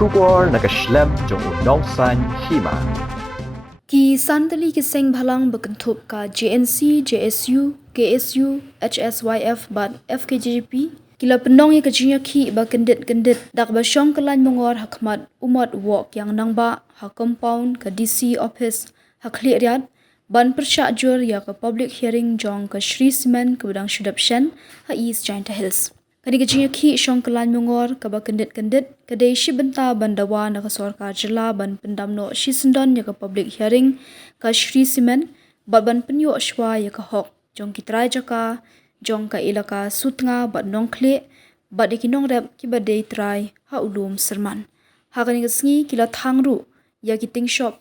Shubor nakaslem jong unong san Hima. Ki santali ki Seng bhalang bekentup ka JNC, JSU, KSU, HSYF bat FKJP. Kila penong ya kejinya ki ba kendit dak ba syong kelan mongor hakmat umat wok yang nangba ha compound ke DC office hakli riad ban persyak jur ya ke public hearing jong ke Shri Semen ke bedang Shudap Shen ha East Giant Hills. Kadi kejinya ki syong kelan mongor ke ba kendit kedai shi benta bandawa na ke sorkar jela ban pendamno shi sendon ya ke public hearing ke Shri Semen bat ban penyo shwa ya ke hok jong kitrai jaka jong ka ilaka sutnga bat nongkle bat ikinong rep ki badai trai ha ulum serman ha kani kesngi kila thangru ya ki Tyngshop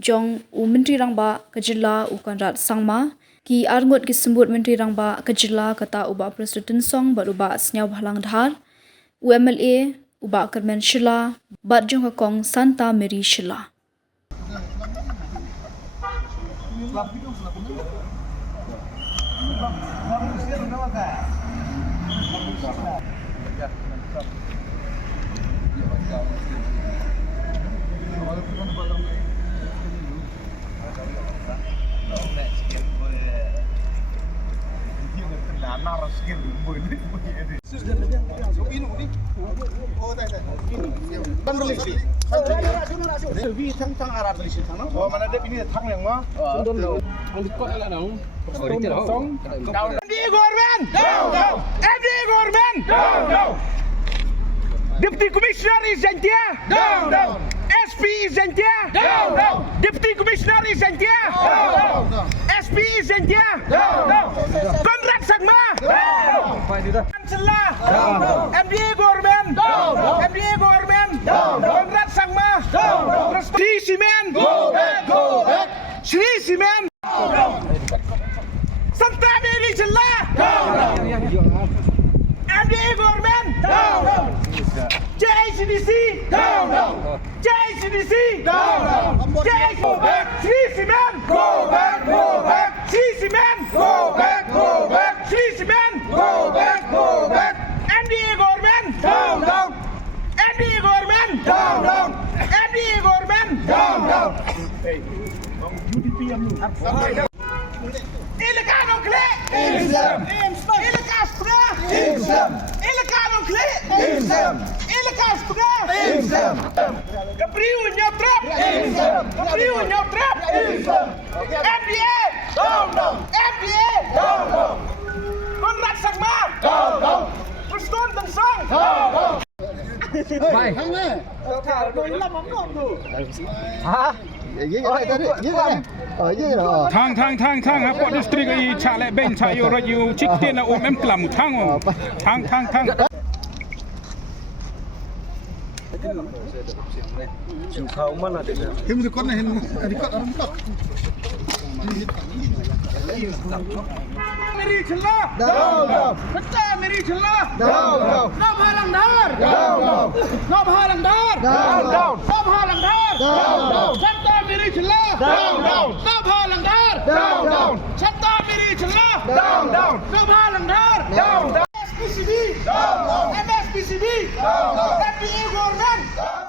jong u menteri rangba ke jela u kanrat sangma ki arngot ki sembut menteri rangba ke jela kata uba presiden song bat uba snyau bhalang dhar UMLA uba Kyrmen Shylla bat jong ka kong Santa Mary Shylla. Deputy Commissioner is India. SP is India. Deputy Commissioner is India. SP is India. Kontrak Sagma. Chancellor. MDA government. MDA government. Kontrak Sagma. Shri Semen. Shri Semen. Santa Mary Shylla. MDA government. JCDC. JCDC. Go back. Shri Semen. Go back. Shri Semen. Go back. Shri Semen. Go back. MDA government. MDA government. MDA government. Illegal nukleer. Illegal spraak. Illegal nukleer. Illegal spraak. Gabriel in jouw trap. Gabriel in jouw trap. MBA. MBA. Konrad Sagma. Verstond een zang. Mày hả? Dưới đây ở dưới rồi. Thang ha pot distrik ai cha le ben cha yo ra yu chik te na om em klam thang. Him di kon hin di kon orang tok. Mary Shylla. Santa Mary Shylla. No bhalang dhar. No bhalang dhar. No bhalang dhar. Santa Mary Shylla. No bhalang dhar. Santa Mary Shylla. No bhalang dhar. MSPCB. MSPCB. MPA government.